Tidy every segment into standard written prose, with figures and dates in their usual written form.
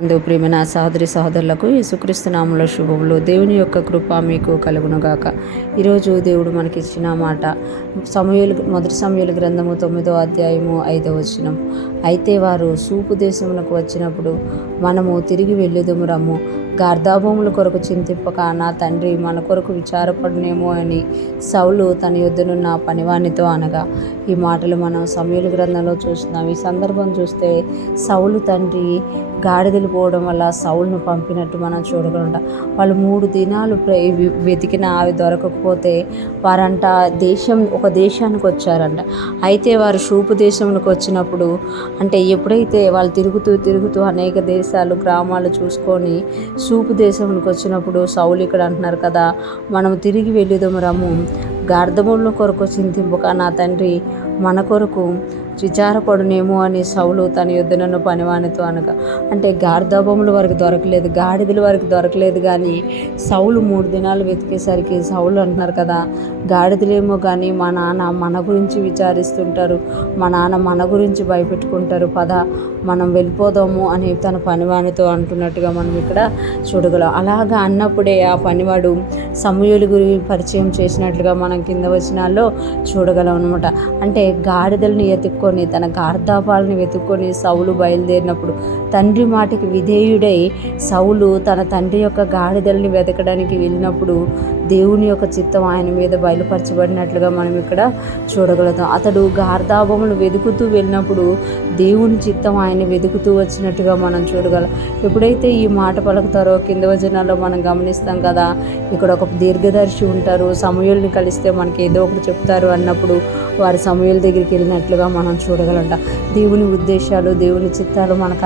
అందు ప్రియమైన సహోదరి సహోదరులకు యేసుక్రీస్తు నామములో శుభములు. దేవుని యొక్క కృప మీకు కలుగునుగాక. ఈరోజు దేవుడు మనకిచ్చిన మాట మొదటి సమూయేలు గ్రంథము 9వ అధ్యాయము 5వ వచనం. అయితే వారు సూపు దేశమునకు వచ్చినప్పుడు మనము తిరిగి వెళ్ళుదుము రమ్ము, గార్ధాభముల కొరకు చింతింపక నా తండ్రి మన కొరకు విచారపడునేమో అని సౌలు తన యొద్దనున్న పనివానితో అనగా. ఈ మాటలు మనం సమూయేలు గ్రంథంలో చూస్తున్నాం. ఈ సందర్భం చూస్తే సౌలు తండ్రి గాడిదలు పోవడం వల్ల సౌలును పంపినట్టు మనం చూడగలుగుతాం. వాళ్ళు 3 దినాలు వెతికినా అవి దొరకకపోతే వారంట ఒక దేశానికి వచ్చారంట. అయితే వారు షూపు దేశంలోకి వచ్చినప్పుడు, అంటే ఎప్పుడైతే వాళ్ళు తిరుగుతూ అనేక దేశాలు గ్రామాలు చూసుకొని షూపు దేశంలోకి వచ్చినప్పుడు సౌలు ఇక్కడ అంటున్నారు కదా, మనం తిరిగి వెళ్ళుదాము రమ్ము, గార్ధముల కొరకు చింతింపక నా తండ్రి మన కొరకు విచారపడునేమో అని సౌలు తన యొద్దనున్న పనివానితో అనగా. అంటే గార్ధాభములు వారికి దొరకలేదు, గాడిదలు వారికి దొరకలేదు. కానీ సౌలు 3 దినాలు వెతికేసరికి సౌలు అంటున్నారు కదా, గాడిదలేమో కానీ మా నాన్న మన గురించి విచారిస్తుంటారు, మా నాన్న మన గురించి భయపెట్టుకుంటారు, పద మనం వెళ్ళిపోదాము అని తన పనివానితో అంటున్నట్టుగా మనం ఇక్కడ చూడగలం. అలాగా అన్నప్పుడే ఆ పనివాడు సమూయేలు గురించి పరిచయం చేసినట్లుగా మనం కింద వచనాల్లో చూడగలం అనమాట. అంటే గాడిదలను ఎత్తుక్కొని తన గార్ధాపాలను వెతుక్కొని సౌలు బయలుదేరినప్పుడు, తండ్రి మాటకి విధేయుడై సౌలు తన తండ్రి యొక్క గాడిదల్ని వెతకడానికి వెళ్ళినప్పుడు దేవుని యొక్క చిత్తం ఆయన మీద బయలుపరచబడినట్లుగా మనం ఇక్కడ చూడగలుగుతాం. అతడు గార్ధాభములు వెతుకుతూ వెళ్ళినప్పుడు దేవుని చిత్తం ఆయన వెతుకుతూ వచ్చినట్టుగా మనం చూడగలం. ఎప్పుడైతే ఈ మాట పలుకుతారో కింద వచనాల్లో మనం గమనిస్తాం కదా, ఇక్కడ ఒక దీర్ఘదర్శి ఉంటారు, సమూయేలుని కలిస్తే మనకి ఏదో ఒకటి చెప్తారు అన్నప్పుడు వారి సమూయేలు దగ్గరికి వెళ్ళినట్లుగా మనం చూడగలంట. దేవుని ఉద్దేశాలు, దేవుని చిత్తాలు మనకు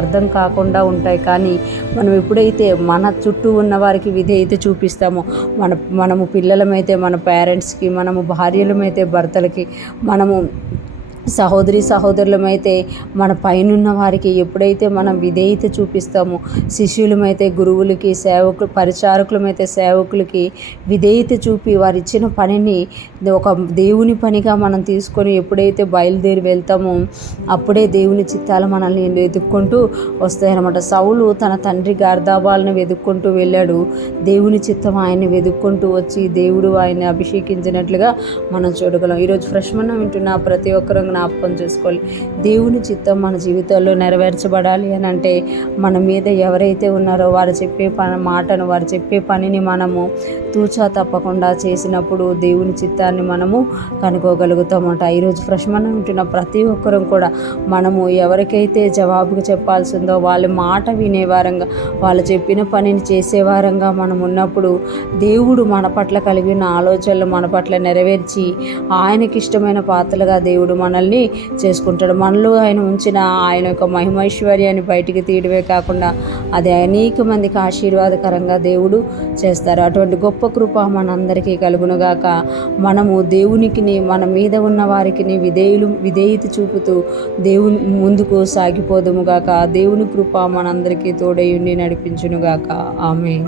అర్థం కాకుండా ఉంటాయి. కానీ మనం ఎప్పుడైతే మన చుట్టూ ఉన్న వారికి విధేయత చూపిస్తామో, మనము పిల్లలమైతే మన పేరెంట్స్కి, మనము భార్యలమైతే భర్తలకి, మనము సహోదరులమైతే మన పైనున్న వారికి ఎప్పుడైతే మనం విధేయత చూపిస్తామో, శిష్యులమైతే గురువులకి, పరిచారకులమైతే సేవకులకి విధేయత చూపి వారు ఇచ్చిన పనిని ఒక దేవుని పనిగా మనం తీసుకొని ఎప్పుడైతే బయలుదేరి వెళ్తామో అప్పుడే దేవుని చిత్తాలు మనల్ని వెతుక్కుంటూ వస్తాయన్నమాట. సౌలు తన తండ్రి గార్ధాబాలను వెతుక్కుంటూ వెళ్ళాడు, దేవుని చిత్తం ఆయన్ని వెతుక్కుంటూ వచ్చి దేవుడు ఆయన్ని అభిషేకించినట్లుగా మనం చూడగలం. ఈరోజు ఫ్రెష్ మనం వింటున్న ప్రతి ఒక్కరు జ్ఞాపకం చేసుకోవాలి, దేవుని చిత్తం మన జీవితాల్లో నెరవేర్చబడాలి అని అంటే మన మీద ఎవరైతే ఉన్నారో వారు చెప్పే మాటను, వారు చెప్పే పనిని మనము తూచా తప్పకుండా చేసినప్పుడు దేవుని చిత్తాన్ని మనము కనుక్కోగలుగుతామంట. ఈరోజు ఫ్రెష్ మనం ఉంటున్న ప్రతి ఒక్కరం కూడా మనము ఎవరికైతే జవాబుగా చెప్పాల్సిందో వాళ్ళ మాట వినేవారంగా, వాళ్ళు చెప్పిన పనిని చేసేవారంగా మనం ఉన్నప్పుడు దేవుడు మన పట్ల కలిగిన ఆలోచనలు మన పట్ల నెరవేర్చి ఆయనకి ఇష్టమైన పాత్రలుగా దేవుడు మనల్ని చేసుకుంటాడు. మనలో ఆయన ఉంచిన ఆయన యొక్క మహిమైశ్వర్యాన్ని బయటికి తీయడమే కాకుండా అది అనేక మందికి ఆశీర్వాదకరంగా దేవుడు చేస్తారు. అటువంటి గొప్ప కృప మనందరికీ కలుగునుగాక. మనము దేవునికి, మన మీద ఉన్న వారికి విధేయత చూపుతూ దేవుని ముందుకు సాగిపోదుముగాక. దేవుని కృప మనందరికీ తోడై ఉండి నడిపించునుగాక. ఆమేన్.